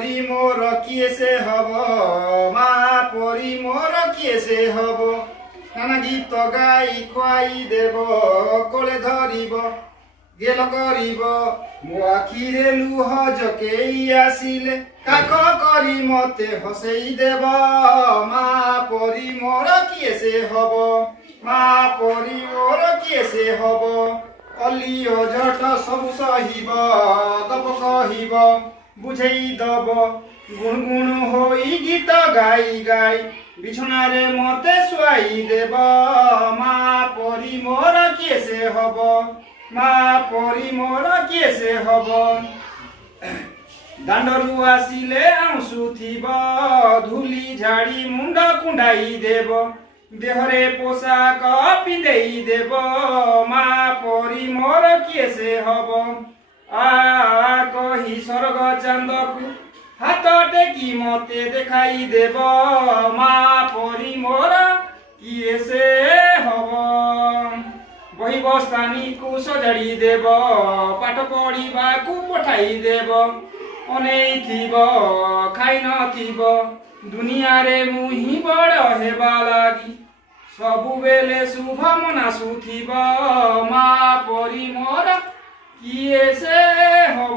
परी मोर किए से हब माँ परी मोर किए से हब नाना गीत गाई खुआई देव कोले धरिब गेल करिब मो आखिरे लुह जकेई आसिले काख करी मते हसेई देव माँ परी मोर किए से हब माँ परी मोर किए से हब अलियो झट सब सहिब गप कहिब बुझेई दब गुणगुण होई गीत गाई गाई बिछुना रे मते सुआई देव माँ परी मोर किए से हब माँ परी मोर किए से हब दांडरू आसिले आउसु थिब धूली झाड़ी मुंड कुंडाई देव देहरे पोशाक पिंधेई देव माँ परी मोर किए से हब आ कही स्वर्ग चांद को हाथ टेकी मते देखाई देव माँ परी मोर किए से हब बही बस्तानी को सजाड़ी देव पाठ पढ़ा को पठाई देव अनेई थिब खाई नथिब दुनिया रे मुही बड़ हेबा लागी सबु बेले शुभ मनासु थिब माँ परी मोर किए से हो।